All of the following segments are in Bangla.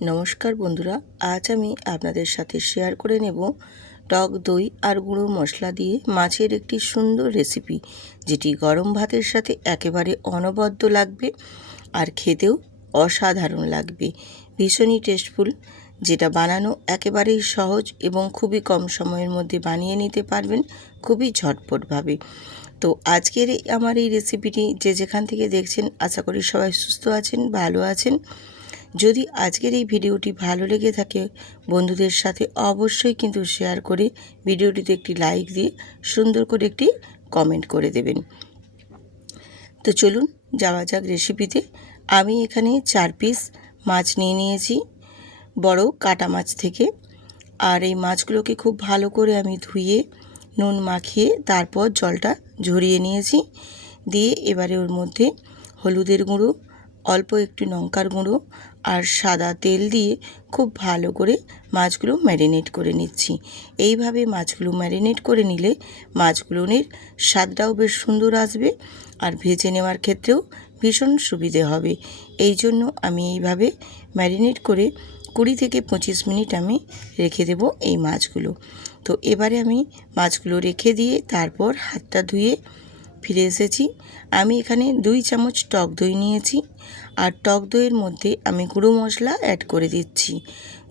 নমস্কার বন্ধুরা, আজ আমি আপনাদের সাথে শেয়ার করে নেব টক দই আর গুঁড়ো মশলা দিয়ে মাছের একটি সুন্দর রেসিপি, যেটি গরম ভাতের সাথে একেবারে অনবদ্য লাগবে আর খেতেও অসাধারণ লাগবে। ভীষণই টেস্টফুল, যেটা বানানো একেবারেই সহজ এবং খুবই কম সময়ের মধ্যে বানিয়ে নিতে পারবেন খুবই ঝটপটভাবে। তো আজকের আমার এই রেসিপিটি যে যেখান থেকে দেখছেন, আশা করি সবাই সুস্থ আছেন, ভালো আছেন। যদি আজকের এই ভিডিওটি ভালো লেগে থাকে, বন্ধুদের সাথে অবশ্যই কিন্তু শেয়ার করে ভিডিওটিতে একটি লাইক দিয়ে সুন্দর করে একটি কমেন্ট করে দেবেন। তো চলুন যাওয়া যাক রেসিপিতে। আমি এখানে 4 পিস মাছ নিয়ে নিয়েছি, বড় কাটা মাছ থেকে। আর এই মাছগুলোকে খুব ভালো করে আমি ধুয়ে নুন মাখিয়ে তারপর জলটা ঝরিয়ে নিয়েছি। দিয়ে এবারে ওর মধ্যে হলুদের গুঁড়ো, অল্প একটু লঙ্কার গুঁড়ো আর সাদা তেল দিয়ে খুব ভালো করে মাছগুলো ম্যারিনেট করে নিচ্ছি। এইভাবে মাছগুলো ম্যারিনেট করে নিলে মাছগুলোর স্বাদটাও বেশ সুন্দর আসবে আর ভেজে নেওয়ার ক্ষেত্রেও ভীষণ সুবিধে হবে। এই জন্য আমি এইভাবে ম্যারিনেট করে 20 থেকে 25 মিনিট আমি রেখে দেব এই মাছগুলো। তো এবারে আমি মাছগুলো রেখে দিয়ে তারপর হাতটা ধুয়ে ফিরে এসেছি। আমি এখানে 2 চামচ টক দই নিয়েছি আর টক দইয়ের মধ্যে আমি গুঁড়ো মশলা অ্যাড করে দিচ্ছি।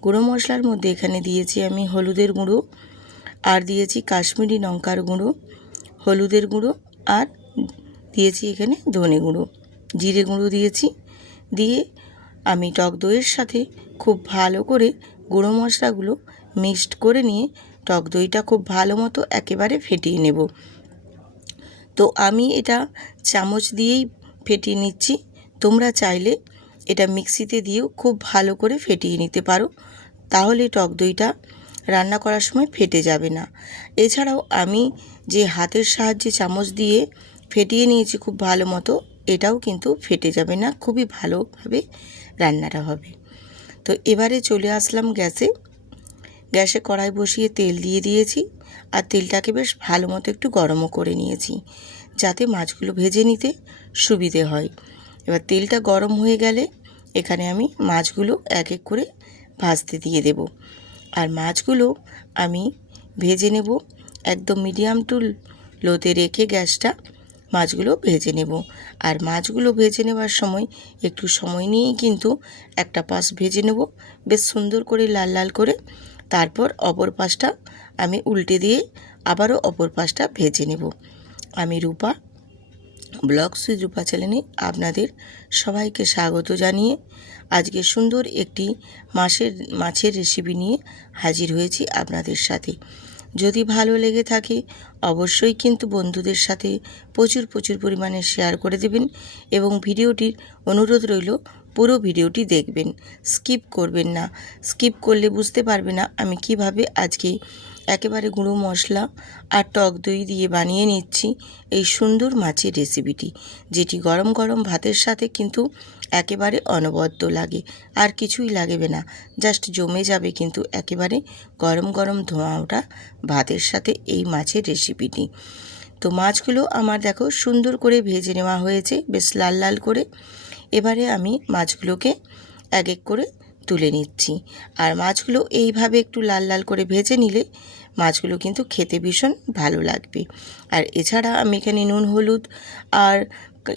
গুঁড়ো মশলার মধ্যে এখানে দিয়েছি আমি হলুদের গুঁড়ো, আর দিয়েছি কাশ্মীরি লঙ্কার গুঁড়ো, হলুদের গুঁড়ো, আর দিয়েছি এখানে ধনে গুঁড়ো, জিরে গুঁড়ো দিয়েছি। দিয়ে আমি টক দইয়ের সাথে খুব ভালো করে গুঁড়ো মশলাগুলো মিক্সড করে নিয়ে টক দইটা খুব ভালো মতো একেবারে ফেটিয়ে নেব। তো আমি এটা চামচ দিয়েই ফেটিয়ে নিচ্ছি। তোমরা চাইলে এটা মিক্সিতে দিয়েও খুব ভালো করে ফেটিয়ে নিতে পারো, তাহলে টক দইটা রান্না করার সময় ফেটে যাবে না। এছাড়াও আমি যে হাতের সাহায্যে চামচ দিয়ে ফেটিয়ে নিয়েছি খুব ভালো মতো, এটাও কিন্তু ফেটে যাবে না, খুবই ভালোভাবে রান্নাটা হবে। তো এবারে চলে আসলাম গ্যাসে কড়াই বসিয়ে তেল দিয়ে দিয়েছি আর তেলটাকে বেশ ভালো মতো একটু গরমও করে নিয়েছি, যাতে মাছগুলো ভেজে নিতে সুবিধে হয়। এবার তেলটা গরম হয়ে গেলে এখানে আমি মাছগুলো এক এক করে ভাজতে দিয়ে দেব। আর মাছগুলো আমি ভেজে নেব একদম মিডিয়াম টু লোতে রেখে গ্যাসটা মাছগুলো ভেজে নেব। আর মাছগুলো ভেজে নেওয়ার সময় একটু সময় নিয়েই কিন্তু একটা পাশ ভেজে নেব বেশ সুন্দর করে লাল লাল করে। তারপর অপর পাশটা আমি উল্টে দিয়ে আবারও অপর পাশটা ভেজে নেব। আমি রূপা ব্লগস উইথ রূপা চ্যানেলে আপনাদের সবাইকে স্বাগত জানিয়ে আজকে সুন্দর একটি মাছের রেসিপি নিয়ে হাজির হয়েছি আপনাদের সাথে। যদি ভালো লেগে থাকে অবশ্যই কিন্তু বন্ধুদের সাথে প্রচুর পরিমাণে শেয়ার করে দেবেন এবং ভিডিওটির অনুরোধ রইল পুরো ভিডিওটি দেখবেন, স্কিপ করবেন না। স্কিপ করলে বুঝতে পারবে না আমি কিভাবে আজকে একেবারে গুঁড়ো মশলা আর টক দই দিয়ে বানিয়ে নিচ্ছি এই সুন্দর মাছের রেসিপিটি, যেটি গরম গরম ভাতের সাথে কিন্তু একেবারে অনবদ্য লাগে। আর কিছুই লাগবে না, জাস্ট জমে যাবে কিন্তু একেবারে গরম গরম ধোঁয়া ওঠা ভাতের সাথে এই মাছের রেসিপিটি। তো মাছগুলো আমার দেখো সুন্দর করে ভেজে নেওয়া হয়েছে বেশ লাল লাল করে। এবারে আমি মাছগুলোকে এক এক করে তুলে নিচ্ছি। আর মাছগুলো এইভাবে একটু লাল লাল করে ভেজে নিলে মাছগুলো কিন্তু খেতে ভীষণ ভালো লাগবে। আর এছাড়া আমি এখানে নুন হলুদ আর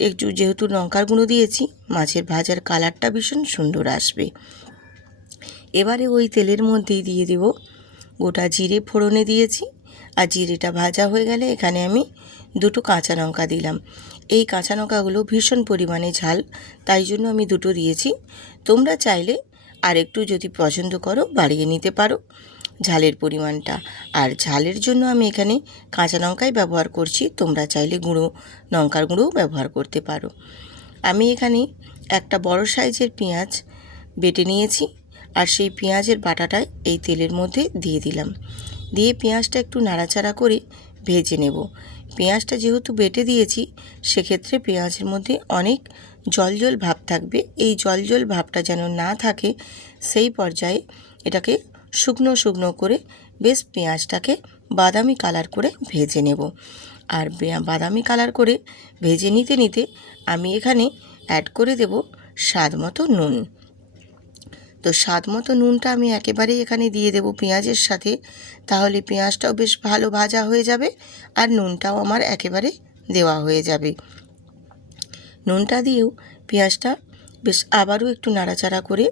একটু যেহেতু লঙ্কার গুঁড়ো দিয়েছি, মাছের ভাজার কালারটা ভীষণ সুন্দর আসবে। এবারে ওই তেলের মধ্যেই দিয়ে দেব গোটা জিরে ফোড়নে দিয়েছি। আর জিরেটা ভাজা হয়ে গেলে এখানে আমি 2টো কাঁচা লঙ্কা দিলাম। এই কাঁচা লঙ্কাগুলো ভীষণ পরিমাণে ঝাল, তাই জন্য আমি 2টো দিয়েছি। তোমরা চাইলে আর একটু যদি পছন্দ করো বাড়িয়ে নিতে পারো ঝালের পরিমাণটা। আর ঝালের জন্য আমি এখানে কাঁচা লঙ্কাই ব্যবহার করছি, তোমরা চাইলে গুঁড়ো লঙ্কার গুঁড়োও ব্যবহার করতে পারো। আমি এখানে একটা বড় সাইজের পেঁয়াজ বেটে নিয়েছি আর সেই পেঁয়াজের বাটাটাই এই তেলের মধ্যে দিয়ে দিলাম। দিয়ে পেঁয়াজটা একটু নাড়াচাড়া করে ভেজে নেব। পেঁয়াজটা যেহেতু বেটে দিয়েছি সেক্ষেত্রে পেঁয়াজের মধ্যে অনেক জল ভাব থাকবে। এই জল ভাবটা যেন না থাকে সেই পর্যায়ে এটাকে শুকনো করে বেশ পেঁয়াজটাকে বাদামি কালার করে ভেজে নেব। আর বাদামি কালার করে ভেজে নিতে আমি এখানে অ্যাড করে দেব স্বাদ মতো নুন। তো স্বাদ মতো নুনটা আমি একেবারেই এখানে দিয়ে দেব পেঁয়াজের সাথে, তাহলে পেঁয়াজটাও বেশ ভালো ভাজা হয়ে যাবে আর নুনটাও আমার একেবারে দেওয়া হয়ে যাবে। নুনটা দিয়েও পেঁয়াজটা বেশ আবারও একটু নাড়াচাড়া করে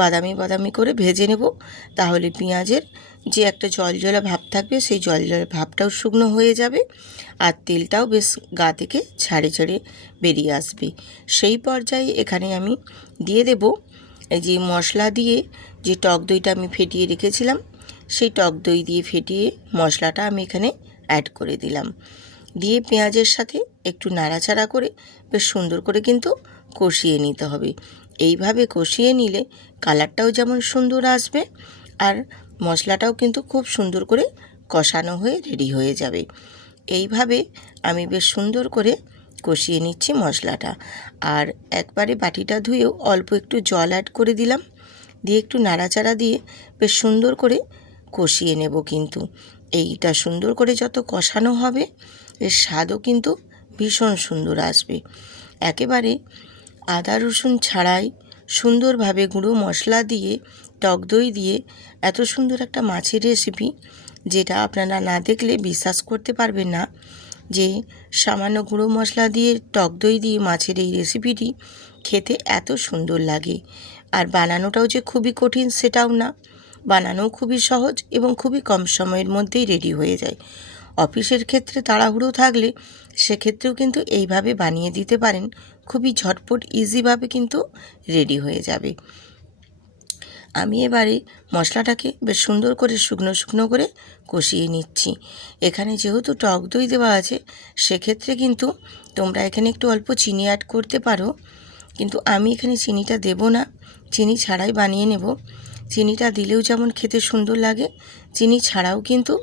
বাদামি বাদামি করে ভেজে নেব, তাহলে পেঁয়াজের যে একটা জলজলা ভাব থাকবে সেই জলজলা ভাবটাও শুকনো হয়ে যাবে আর তেলটাও বেশ গা থেকে ছাড়ে ছাড়ে বেরিয়ে আসবে। সেই পর্যায়ে এখানে আমি দিয়ে দেব এই যে মশলা দিয়ে যে টক দইটা আমি ফেটিয়ে রেখেছিলাম, সেই টক দই দিয়ে ফেটিয়ে মশলাটা আমি এখানে অ্যাড করে দিলাম। দিয়ে পেঁয়াজের সাথে একটু নাড়াচাড়া করে বেশ সুন্দর করে কিন্তু কষিয়ে নিতে হবে। এইভাবে কষিয়ে নিলে কালারটাও যেমন সুন্দর আসবে আর মশলাটাও কিন্তু খুব সুন্দর করে কষানো হয়ে রেডি হয়ে যাবে। এইভাবে আমি বেশ সুন্দর করে কষিয়ে নিচ্ছি মশলাটা। আর একবারে বাটিটা ধুয়েও অল্প একটু জল অ্যাড করে দিলাম, দিয়ে একটু নাড়াচাড়া দিয়ে বেশ সুন্দর করে কষিয়ে নেব। কিন্তু এইটা সুন্দর করে যত কষানো হবে এর স্বাদও কিন্তু ভীষণ সুন্দর আসবে। একেবারে আদা রসুন ছাড়াই সুন্দরভাবে গুঁড়ো মশলা দিয়ে টক দই দিয়ে এত সুন্দর একটা মাছের রেসিপি, যেটা আপনারা না দেখলে বিশ্বাস করতে পারবেন না যে সামান্য গুঁড়ো মশলা দিয়ে টক দই দিয়ে মাছের এই রেসিপিটি খেতে এত সুন্দর লাগে। আর বানানোটাও যে খুবই কঠিন সেটাও না, বানানোও খুবই সহজ এবং খুবই কম সময়ের মধ্যেই রেডি হয়ে যায়। অফিসের ক্ষেত্রে তাড়াহুড়ো থাকলে সেক্ষেত্রেও কিন্তু এইভাবে বানিয়ে দিতে পারেন, খুবই ঝটপট ইজিভাবে কিন্তু রেডি হয়ে যাবে। আমি এবারে মশলাটাকে বেশ সুন্দর করে শুকনো শুকনো করে কষিয়ে নিচ্ছি। এখানে যেহেতু টক দই দেওয়া আছে সেক্ষেত্রে কিন্তু তোমরা এখানে একটু অল্প চিনি অ্যাড করতে পারো, কিন্তু আমি এখানে চিনিটা দেব না, চিনি ছাড়াই বানিয়ে নেব। চিনিটা দিলেও যেমন খেতে সুন্দর লাগে, চিনি ছাড়াও কিন্তু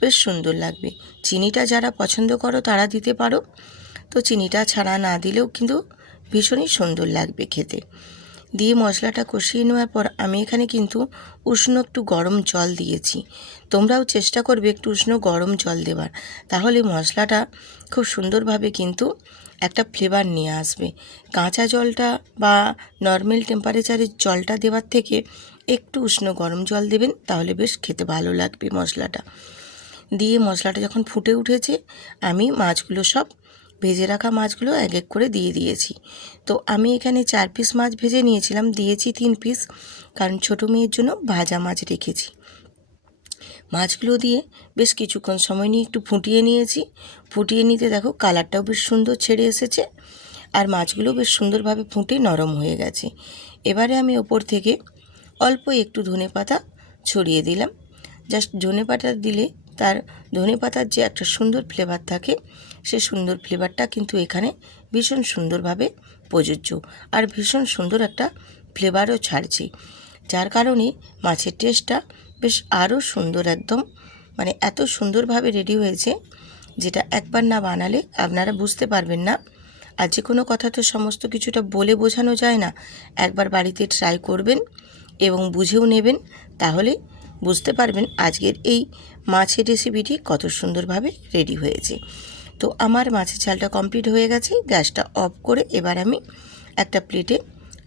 বেশ সুন্দর লাগবে। চিনিটা যারা পছন্দ করো তারা দিতে পারো, তো চিনিটা ছাড়া না দিলেও কিন্তু ভীষণই সুন্দর লাগবে খেতে। দিয়ে মশলাটা কষিয়ে নেওয়ার পর আমি এখানে কিন্তু উষ্ণ একটু গরম জল দিয়েছি। তোমরাও চেষ্টা করবে একটু উষ্ণ গরম জল দেওয়ার, তাহলে মশলাটা খুব সুন্দরভাবে কিন্তু একটা ফ্লেভার নিয়ে আসবে। কাঁচা জলটা বা নর্মাল টেম্পারেচারের জলটা দেওয়ার থেকে একটু উষ্ণ গরম জল দেবেন, তাহলে বেশ খেতে ভালো লাগবে মশলাটা। দিয়ে মশলাটা যখন ফুটে উঠেছে আমি মাছগুলো সব ভেজে রাখা মাছগুলো এক এক করে দিয়ে দিয়েছি। তো আমি এখানে 4 পিস মাছ ভেজে নিয়েছিলাম, দিয়েছি 3 পিস, কারণ ছোটো মেয়ের জন্য ভাজা মাছ রেখেছি। মাছগুলো দিয়ে বেশ কিছুক্ষণ সময় নিয়ে একটু ফুটিয়ে নিয়েছি। ফুটিয়ে নিতে দেখো কালারটাও বেশ সুন্দর ছেড়ে এসেছে আর মাছগুলো বেশ সুন্দরভাবে ফুটে নরম হয়ে গেছে। এবারে আমি ওপর থেকে অল্প একটু ধনেপাতা ছড়িয়ে দিলাম। জাস্ট ধনেপাতা দিলে তার ধনেপাতার যে একটা সুন্দর ফ্লেভার থাকে, সে সুন্দর ফ্লেভারটা কিন্তু এখানে ভীষণ সুন্দরভাবে প্রযোজ্য আর ভীষণ সুন্দর একটা ফ্লেভারও ছাড়ছে, যার কারণে মাছের টেস্টটা বেশ আরও সুন্দর, একদম মানে এত সুন্দরভাবে রেডি হয়েছে যেটা একবার না বানালে আপনারা বুঝতে পারবেন না। আর যে কোনো কথা তো সমস্ত কিছুটা বলে বোঝানো যায় না, একবার বাড়িতে ট্রাই করবেন এবং বুঝেও নেবেন, তাহলে বুঝতে পারবেন আজকের এই মাছের রেসিপিটি কত সুন্দরভাবে রেডি হয়েছে। তো আমার মাছের ঝালটা কমপ্লিট হয়ে গেছে, গ্যাসটা অফ করে এবার আমি একটা প্লেটে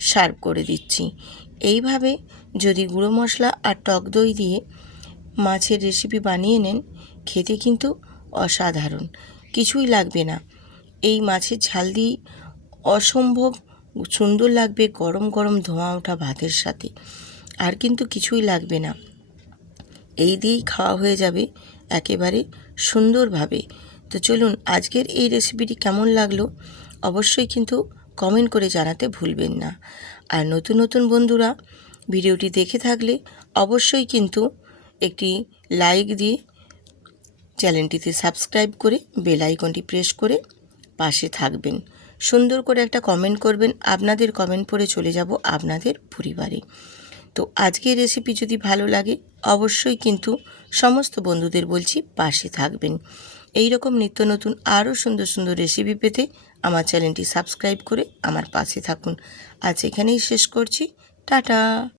সার্ভ করে দিচ্ছি। এইভাবে যদি গুঁড়ো মশলা আর টক দই দিয়ে মাছের রেসিপি বানিয়ে নেন, খেতে কিন্তু অসাধারণ, কিছুই লাগবে না। এই মাছের ঝাল দিয়ে অসম্ভব সুন্দর লাগবে গরম গরম ধোঁয়া ওঠা ভাতের সাথে, আর কিন্তু কিছুই লাগবে না। এই দিয়েই খাওয়া হয়ে যাবে একেবারে সুন্দরভাবে। তো চলুন আজকের এই রেসিপিটি কেমন লাগলো অবশ্যই কিন্তু কমেন্ট করে জানাতে ভুলবেন না। আর নতুন নতুন বন্ধুরা ভিডিওটি দেখে থাকলে অবশ্যই কিন্তু একটি লাইক দিয়ে চ্যানেলটিতে সাবস্ক্রাইব করে বেল আইকনটি প্রেস করে পাশে থাকবেন। সুন্দর করে একটা কমেন্ট করবেন, আপনাদের কমেন্ট পড়ে চলে যাব আপনাদের পরিবারে। তো আজকের রেসিপি যদি ভালো লাগে অবশ্যই কিন্তু সমস্ত বন্ধুদের বলছি পাশে থাকবেন। এই রকম নিত্য নতুন আরও সুন্দর সুন্দর রেসিপি পেতে আমার চ্যানেলটি সাবস্ক্রাইব করে আমার পাশে থাকুন। আজ এখানেই শেষ করছি, টাটা।